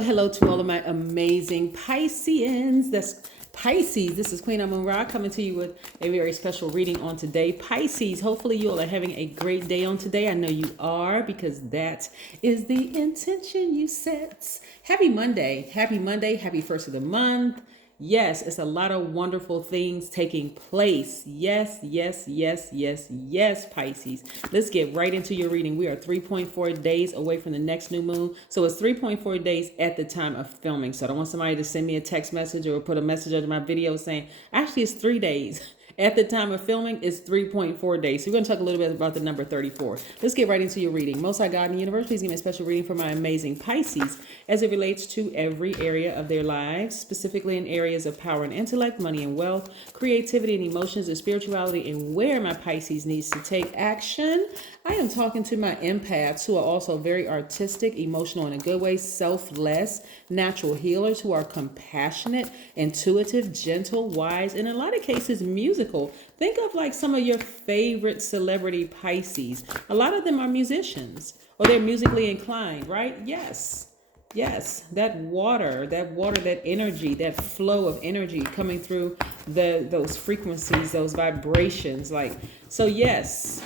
Hello to all of my amazing Pisceans. That's Pisces. This is Queen Amun Ra coming to you with a very special reading on today. Pisces, hopefully you all are having a great day on today. I know you are because that is the intention you set. Happy Monday. Happy Monday. Happy first of the month. Yes, it's a lot of wonderful things taking place. Yes, Pisces. Let's get right into your reading. We are 3.4 days away from the next new moon. So it's 3.4 days at the time of filming. So I don't want somebody to send me a text message or put a message under my video saying, actually, it's 3 days. At the time of filming, it's 3.4 days. So we're going to talk a little bit about the number 34. Let's get right into your reading. Most High God in the universe, please give me a special reading for my amazing Pisces as it relates to every area of their lives, specifically in areas of power and intellect, money and wealth, creativity and emotions and spirituality, and where my Pisces needs to take action. I am talking to my empaths who are also very artistic, emotional in a good way, selfless, natural healers who are compassionate, intuitive, gentle, wise, and in a lot of cases musical. Think of like some of your favorite celebrity Pisces. A lot of them are musicians or they're musically inclined, right? Yes, that water, that energy, that flow of energy coming through those frequencies, those vibrations. Yes.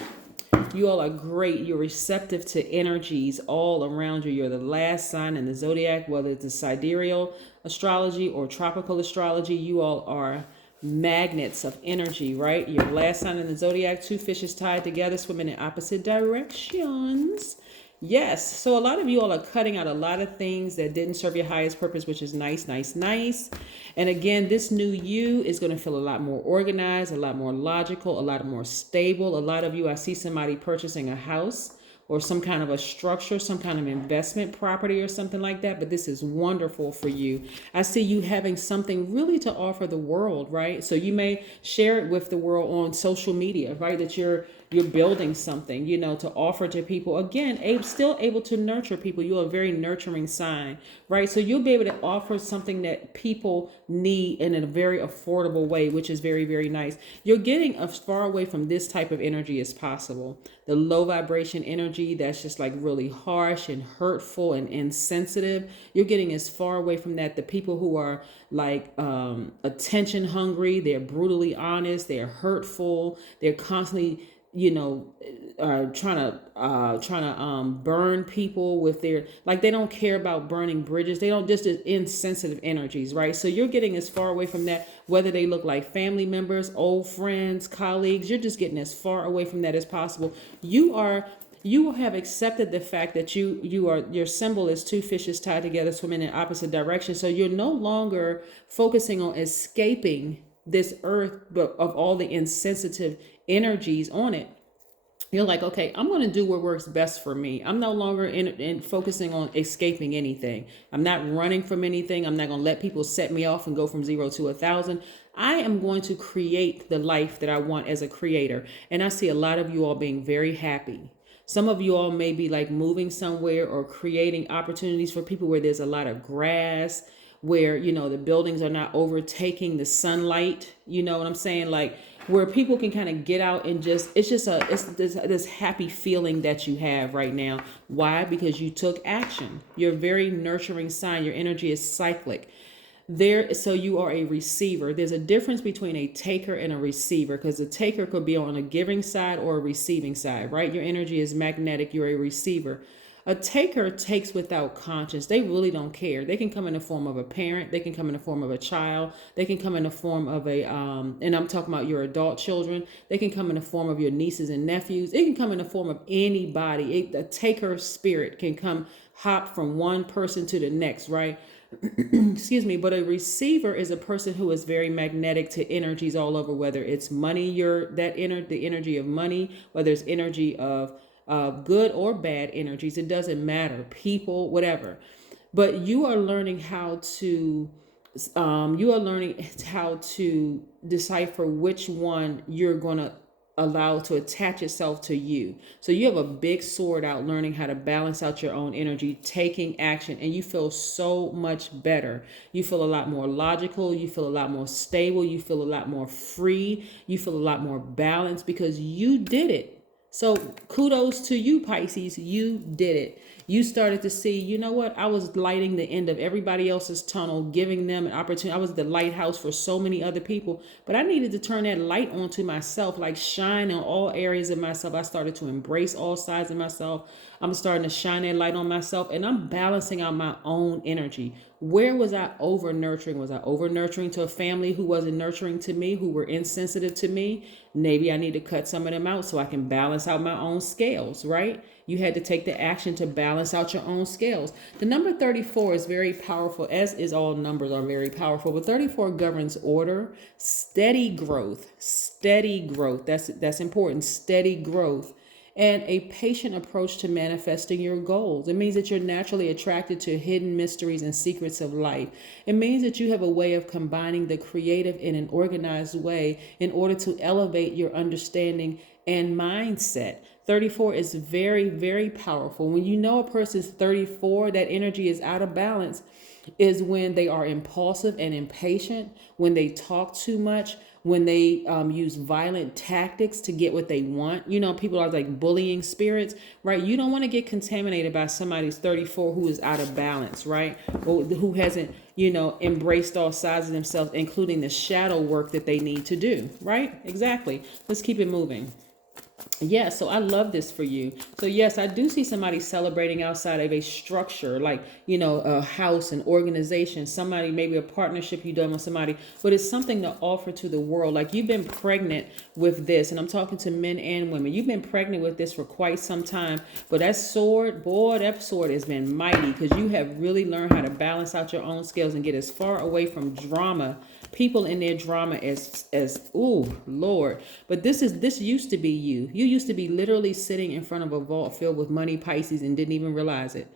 You all are great. You're receptive to energies all around you. You're the last sign in the Zodiac, whether it's the sidereal astrology or tropical astrology. You all are magnets of energy, right? Your last sign in the Zodiac, two fishes tied together, swimming in opposite directions. Yes. So a lot of you all are cutting out a lot of things that didn't serve your highest purpose, which is nice. And again, this new you is going to feel a lot more organized, a lot more logical, a lot more stable. A lot of you, I see somebody purchasing a house or some kind of a structure, some kind of investment property or something like that. But this is wonderful for you. I see you having something really to offer the world, right? So you may share it with the world on social media, right? That you're building something, to offer to people. Again, still able to nurture people. You're a very nurturing sign, right? So you'll be able to offer something that people need in a very affordable way, which is very, very nice. You're getting as far away from this type of energy as possible. The low vibration energy that's just like really harsh and hurtful and insensitive. You're getting as far away from that. The people who are like attention hungry, they're brutally honest, they're hurtful, they're constantly trying to burn people with their, like, they don't care about burning bridges. They don't, just insensitive energies, right? So you're getting as far away from that, whether they look like family members, old friends, colleagues. You're just getting as far away from that as possible. You have accepted the fact that your symbol is two fishes tied together, swimming in opposite directions. So you're no longer focusing on escaping this earth, but of all the insensitive energies on it. You're like, okay, I'm going to do what works best for me. I'm no longer in focusing on escaping anything. I'm not running from anything. I'm not going to let people set me off and go from 0 to 1,000. I am going to create the life that I want as a creator. And I see a lot of you all being very happy. Some of you all may be like moving somewhere or creating opportunities for people where there's a lot of grass, where, the buildings are not overtaking the sunlight. You know what I'm saying? Like, where people can kind of get out and it's this happy feeling that you have right now. Why? Because you took action. You're a very nurturing sign. Your energy is cyclic. So you are a receiver. There's a difference between a taker and a receiver, because a taker could be on a giving side or a receiving side, right? Your energy is magnetic. You're a receiver. A taker takes without conscience. They really don't care. They can come in the form of a parent. They can come in the form of a child. They can come in the form of and I'm talking about your adult children. They can come in the form of your nieces and nephews. It can come in the form of anybody. A taker spirit can hop from one person to the next, right? Excuse me. But a receiver is a person who is very magnetic to energies all over, whether it's money, the energy of money, whether it's energy of good or bad energies. It doesn't matter. People, whatever. But you are learning how to decipher which one you're going to allow to attach itself to you. So you have a big sword out, learning how to balance out your own energy, taking action, and you feel so much better. You feel a lot more logical. You feel a lot more stable. You feel a lot more free. You feel a lot more balanced because you did it. So kudos to you, Pisces. You did it. You started to see, you know what? I was lighting the end of everybody else's tunnel, giving them an opportunity. I was the lighthouse for so many other people, but I needed to turn that light on to myself, like shine in all areas of myself. I started to embrace all sides of myself. I'm starting to shine that light on myself, and I'm balancing out my own energy. Where was I over nurturing? Was I over nurturing to a family who wasn't nurturing to me, who were insensitive to me? Maybe I need to cut some of them out so I can balance out my own scales, right? You had to take the action to balance out your own scales. The number 34 is very powerful, as is all numbers are very powerful, but 34 governs order, steady growth, steady growth. That's important, steady growth. And a patient approach to manifesting your goals. It means that you're naturally attracted to hidden mysteries and secrets of life. It means that you have a way of combining the creative in an organized way in order to elevate your understanding and mindset. 34 is very, very powerful. When you know a person's 34, that energy is out of balance, is when they are impulsive and impatient, when they talk too much, when they use violent tactics to get what they want. You know, people are like bullying spirits, right? You don't want to get contaminated by somebody's 34 who is out of balance, right? Or who hasn't, embraced all sides of themselves, including the shadow work that they need to do, right? Exactly. Let's keep it moving. Yeah, so I love this for you. So yes, I do see somebody celebrating outside of a structure, like, a house, an organization, somebody, maybe a partnership you done with somebody, but it's something to offer to the world. Like, you've been pregnant with this, and I'm talking to men and women. You've been pregnant with this for quite some time, but that sword has been mighty, because you have really learned how to balance out your own scales and get as far away from drama, people in their drama, as ooh, Lord. But this used to be you. You used to be literally sitting in front of a vault filled with money, Pisces, and didn't even realize it.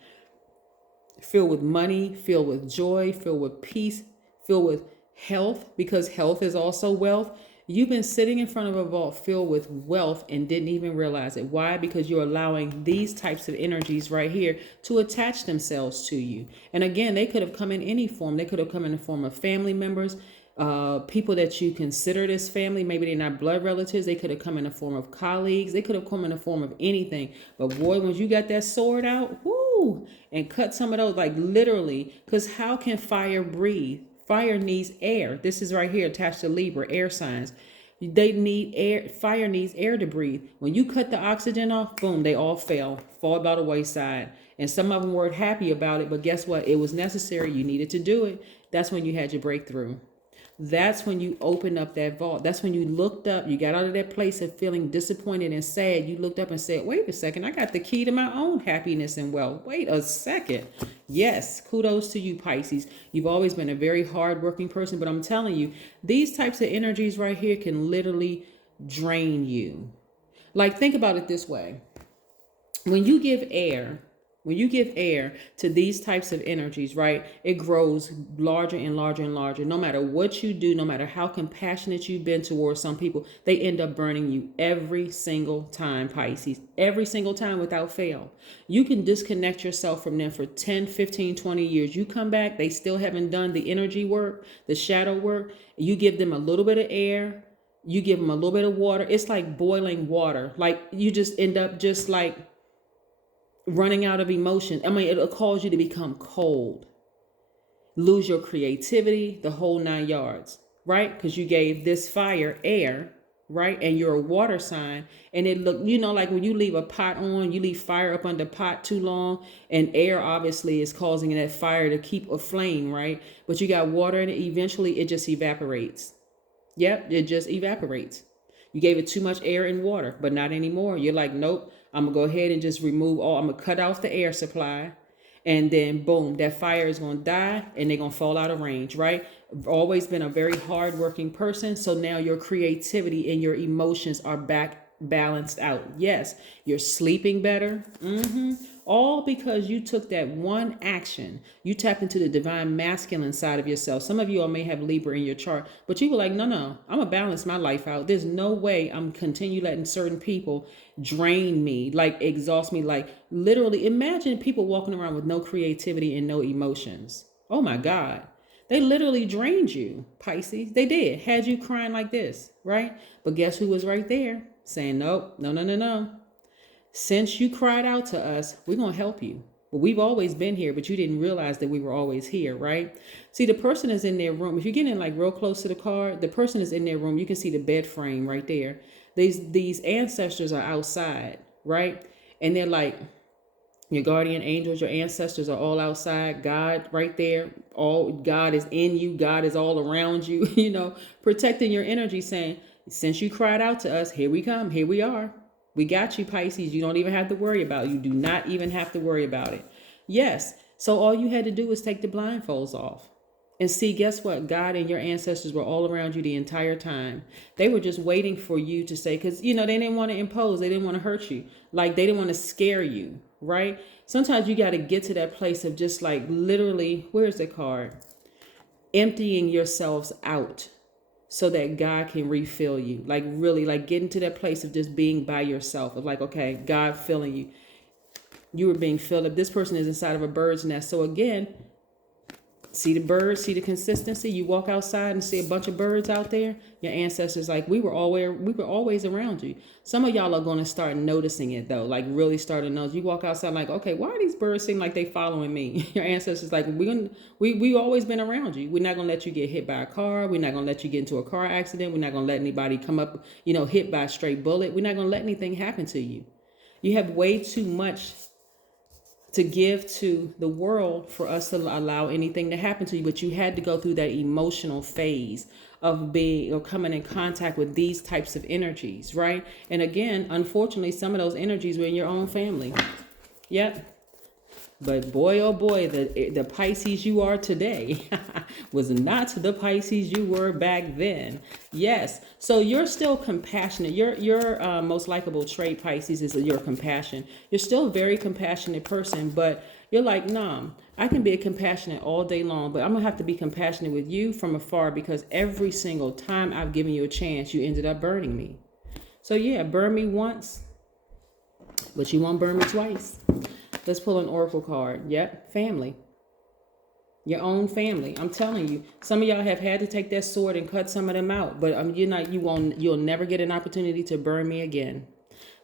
Filled with money, filled with joy, filled with peace, filled with health, because health is also wealth. You've been sitting in front of a vault filled with wealth and didn't even realize it. Why? Because you're allowing these types of energies right here to attach themselves to you. And again, they could have come in any form. They could have come in the form of family members, people that you considered as family. Maybe they're not blood relatives. They could have come in the form of colleagues. They could have come in the form of anything. But boy, when you got that sword out, whoo, and cut some of those, like literally, because how can fire breathe? Fire needs air. This is right here attached to Libra, air signs. They need air. Fire needs air to breathe. When you cut the oxygen off, boom, they all fall by the wayside. And some of them weren't happy about it, but guess what? It was necessary. You needed to do it. That's when you had your breakthrough. That's when you opened up that vault. That's when you looked up, you got out of that place of feeling disappointed and sad. You looked up and said, wait a second, I got the key to my own happiness and wealth. Wait a second. Yes, kudos to you, Pisces. You've always been a very hardworking person, but I'm telling you, these types of energies right here can literally drain you. Like, think about it this way. When you give air to these types of energies, right, it grows larger and larger and larger. No matter what you do, no matter how compassionate you've been towards some people, they end up burning you every single time, Pisces. Every single time without fail. You can disconnect yourself from them for 10, 15, 20 years. You come back, they still haven't done the energy work, the shadow work. You give them a little bit of air. You give them a little bit of water. It's like boiling water. Like, you just end up just like running out of emotion. I mean, it'll cause you to become cold, lose your creativity, the whole 9 yards, right? Because you gave this fire air, right? And you're a water sign. And it look, like when you leave a pot on, you leave fire up under pot too long, and air obviously is causing that fire to keep aflame, right? But you got water in it. Eventually it just evaporates. Yep, it just evaporates. You gave it too much air and water, but not anymore. You're like, nope, I'm going to go ahead and just I'm going to cut off the air supply. And then boom, that fire is going to die and they're going to fall out of range, right? I've always been a very hardworking person. So now your creativity and your emotions are back balanced out. Yes, you're sleeping better. All because you took that one action. You tapped into the divine masculine side of yourself. Some of you all may have Libra in your chart, but you were like, no, I'm going to balance my life out. There's no way I'm continue letting certain people drain me, like exhaust me. Like, literally, imagine people walking around with no creativity and no emotions. Oh my God. They literally drained you, Pisces. They did. Had you crying like this, right? But guess who was right there saying, nope, no. Since you cried out to us, we're going to help you. But we've always been here, but you didn't realize that we were always here, right? See, the person is in their room. If you're getting like real close to the card, the person is in their room. You can see the bed frame right there. These ancestors are outside, right? And they're like, your guardian angels, your ancestors are all outside. God right there. All God is in you. God is all around you, protecting your energy, saying, since you cried out to us, here we come. Here we are. We got you, Pisces. You don't even have to worry about it. You do not even have to worry about it. Yes. So all you had to do was take the blindfolds off. And see, guess what? God and your ancestors were all around you the entire time. They were just waiting for you to say, because, they didn't want to impose. They didn't want to hurt you. Like, they didn't want to scare you, right? Sometimes you got to get to that place of just like literally, where's the card? Emptying yourselves out so that God can refill you. Like really, like getting to that place of just being by yourself. Of like, okay, God filling you. You were being filled up. This person is inside of a bird's nest. So again, see the birds, see the consistency. You walk outside and see a bunch of birds out there. Your ancestors, like, we were always around you. Some of y'all are going to start noticing it though, like really start to notice. You walk outside like, okay, why are these birds seem like they following me? Your ancestors like, we always been around you. We're not going to let you get hit by a car. We're not going to let you get into a car accident. We're not going to let anybody come up, hit by a straight bullet. We're not going to let anything happen to you. You have way too much to give to the world for us to allow anything to happen to you. But you had to go through that emotional phase of being or coming in contact with these types of energies, right? And again, unfortunately, some of those energies were in your own family. Yep. But boy, oh boy, the Pisces you are today was not the Pisces you were back then. Yes. So you're still compassionate. Your most likable trait, Pisces, is your compassion. You're still a very compassionate person, but you're like, nah, I can be compassionate all day long, but I'm going to have to be compassionate with you from afar because every single time I've given you a chance, you ended up burning me. So yeah, burn me once, but you won't burn me twice. Let's pull an oracle card. Yep, family. Your own family. I'm telling you, some of y'all have had to take that sword and cut some of them out, but you'll never get an opportunity to burn me again.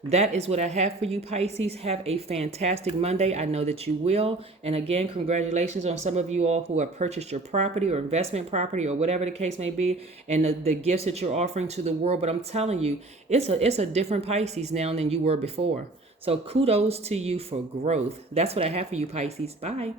That is what I have for you, Pisces. Have a fantastic Monday. I know that you will. And again, congratulations on some of you all who have purchased your property or investment property or whatever the case may be, and the gifts that you're offering to the world. But I'm telling you, it's a different Pisces now than you were before. So kudos to you for growth. That's what I have for you, Pisces. Bye.